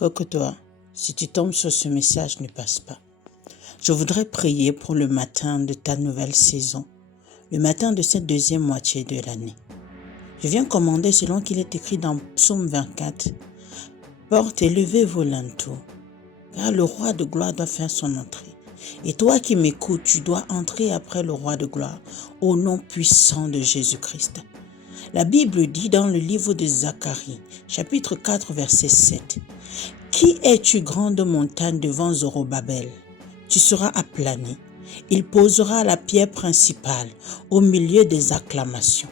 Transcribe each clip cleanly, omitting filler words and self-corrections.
Quoi que toi, si tu tombes sur ce message, ne passe pas. Je voudrais prier pour le matin de ta nouvelle saison, le matin de cette deuxième moitié de l'année. Je viens commander selon qu'il est écrit dans Psaume 24. Porte et levez vos linteaux, car le roi de gloire doit faire son entrée. Et toi qui m'écoutes, tu dois entrer après le roi de gloire, au nom puissant de Jésus-Christ. La Bible dit dans le livre de Zacharie, chapitre 4, verset 7, « Qui es-tu, grande montagne, devant Zorobabel? Tu seras aplani. Il posera la pierre principale au milieu des acclamations. »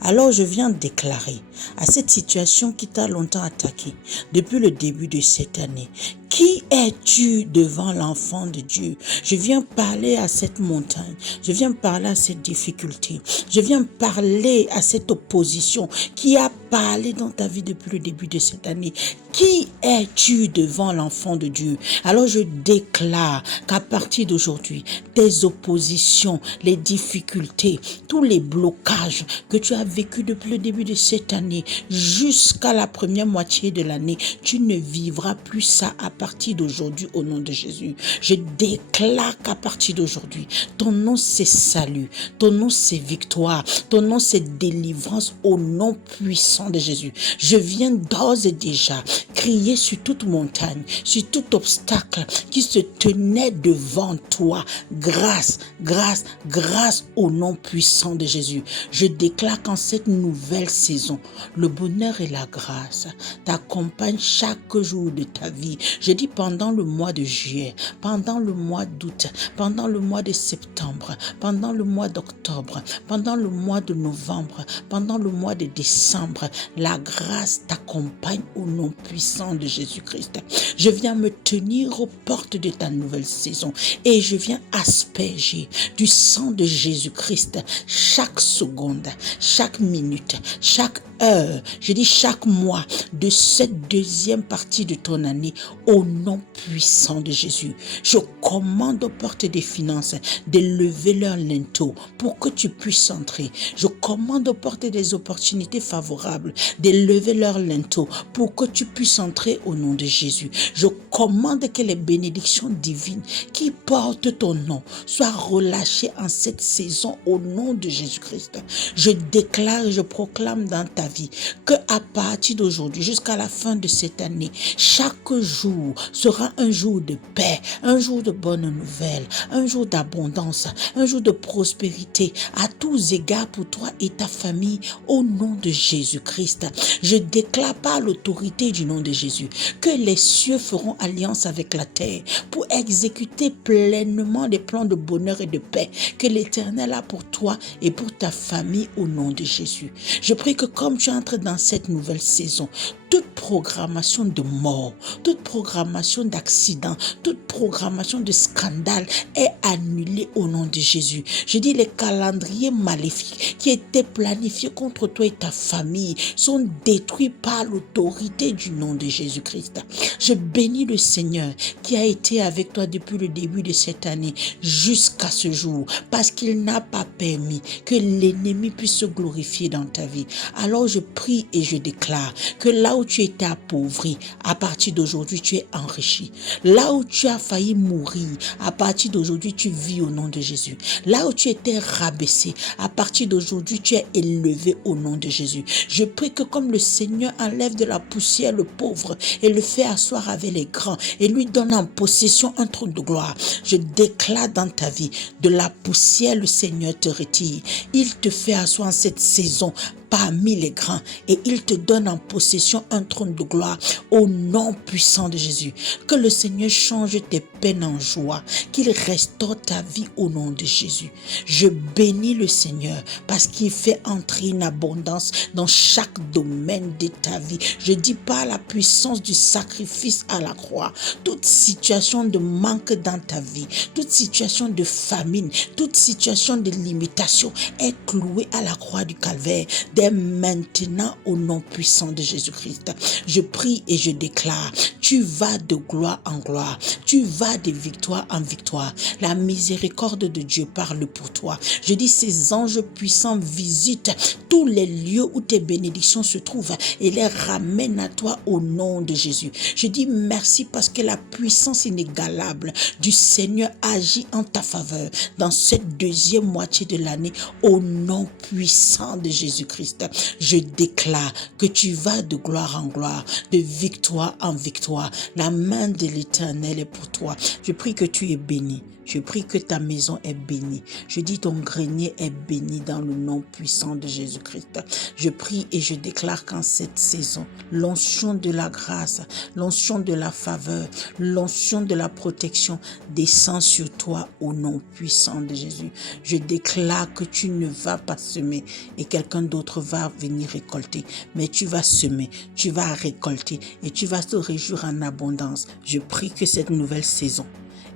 Alors je viens déclarer à cette situation qui t'a longtemps attaqué depuis le début de cette année, qui es-tu devant l'enfant de Dieu? Je viens parler à cette montagne, je viens parler à cette difficulté, je viens parler à cette opposition qui a parlé dans ta vie depuis le début de cette année. Qui es-tu devant l'enfant de Dieu? Alors je déclare qu'à partir d'aujourd'hui, tes oppositions, les difficultés, tous les blocages que tu as vécus depuis le début de cette année jusqu'à la première moitié de l'année, tu ne vivras plus ça à partir d'aujourd'hui au nom de Jésus. Je déclare qu'à partir d'aujourd'hui, ton nom c'est salut, ton nom c'est victoire, ton nom c'est délivrance au nom puissant de Jésus. Je viens d'ores et déjà crier sur toute montagne, sur tout obstacle qui se tenait devant toi. Grâce, grâce, grâce au nom puissant de Jésus. Je déclare qu'en cette nouvelle saison, le bonheur et la grâce t'accompagnent chaque jour de ta vie. Je dis pendant le mois de juillet, pendant le mois d'août, pendant le mois de septembre, pendant le mois d'octobre, pendant le mois de novembre, pendant le mois de décembre, la grâce t'accompagne au nom puissant de Jésus-Christ. Je viens me tenir aux portes de ta nouvelle saison et je viens asperger du sang de Jésus-Christ chaque seconde, chaque minute, chaque heure, je dis chaque mois de cette deuxième partie de ton année au nom puissant de Jésus. Je commande aux portes des finances de lever leurs linteaux pour que tu puisses entrer. Je commande aux portes des opportunités favorables de lever leurs linteaux pour que tu puisses entrer au nom de Jésus. Je commande que les bénédictions divines qui portent ton nom soient relâchées en cette saison au nom de Jésus-Christ. Je déclare et je proclame dans ta vie que à partir d'aujourd'hui jusqu'à la fin de cette année, chaque jour sera un jour de paix, un jour de bonnes nouvelles, un jour d'abondance, un jour de prospérité à tous égards pour toi et ta famille au nom de Jésus-Christ. Je déclare par l'autorité du nom de Jésus que les cieux feront alliance avec la terre pour exécuter pleinement les plans de bonheur et de paix que l'Éternel a pour toi et pour ta famille au nom de Jésus. Je prie que comme tu entres dans cette nouvelle saison, toute programmation de mort, toute programmation d'accident, toute programmation de scandale est annulée au nom de Jésus. Je dis les calendriers maléfiques qui étaient planifiés contre toi et ta famille sont détruits par l'autorité du nom de Jésus-Christ. Je bénis le Seigneur qui a été avec toi depuis le début de cette année jusqu'à ce jour parce qu'il n'a pas permis que l'ennemi puisse se glorifier dans ta vie. Alors je prie et je déclare que là où tu étais appauvri, à partir d'aujourd'hui, tu es enrichi. Là où tu as failli mourir, à partir d'aujourd'hui, tu vis au nom de Jésus. Là où tu étais rabaissé, à partir d'aujourd'hui, tu es élevé au nom de Jésus. Je prie que comme le Seigneur enlève de la poussière le pauvre et le fait asseoir avec les grands et lui donne en possession un trône de gloire, je déclare dans ta vie, de la poussière le Seigneur te retire. Il te fait asseoir en cette saison parmi les grands et il te donne en possession un trône de gloire au nom puissant de Jésus. Que le Seigneur change tes peines en joie, qu'il restaure ta vie au nom de Jésus. Je bénis le Seigneur parce qu'il fait entrer une abondance dans chaque domaine de ta vie. Je dis par la puissance du sacrifice à la croix, toute situation de manque dans ta vie, toute situation de famine, toute situation de limitation est clouée à la croix du calvaire. dès maintenant au nom puissant de Jésus-Christ. Je prie et je déclare, tu vas de gloire en gloire, tu vas de victoire en victoire. La miséricorde de Dieu parle pour toi. Je dis, ces anges puissants visitent tous les lieux où tes bénédictions se trouvent et les ramènent à toi au nom de Jésus. Je dis merci parce que la puissance inégalable du Seigneur agit en ta faveur dans cette deuxième moitié de l'année au nom puissant de Jésus-Christ. Je déclare que tu vas de gloire en gloire, de victoire en victoire. La main de l'Éternel est pour toi. Je prie que tu es béni. Je prie que ta maison est bénie. Je dis ton grenier est béni dans le nom puissant de Jésus-Christ. Je prie et je déclare qu'en cette saison, l'onction de la grâce, l'onction de la faveur, l'onction de la protection descend sur toi au nom puissant de Jésus. Je déclare que tu ne vas pas semer et quelqu'un d'autre va venir récolter, mais tu vas semer, tu vas récolter et tu vas te réjouir en abondance. Je prie que cette nouvelle saison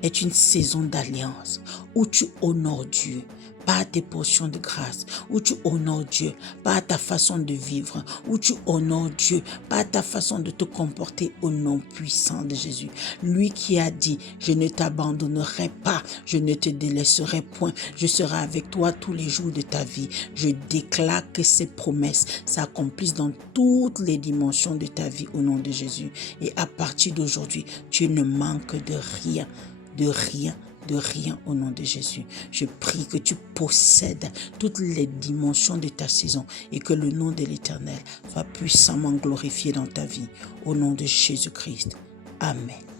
est une saison d'alliance où tu honores Dieu par tes portions de grâce, où tu honores Dieu par ta façon de vivre, où tu honores Dieu par ta façon de te comporter au nom puissant de Jésus. Lui qui a dit, je ne t'abandonnerai pas, je ne te délaisserai point, je serai avec toi tous les jours de ta vie. Je déclare que ces promesses s'accomplissent dans toutes les dimensions de ta vie au nom de Jésus. Et à partir d'aujourd'hui, tu ne manques de rien, de rien au nom de Jésus. Je prie que tu possèdes toutes les dimensions de ta saison et que le nom de l'Éternel soit puissamment glorifié dans ta vie. Au nom de Jésus-Christ. Amen.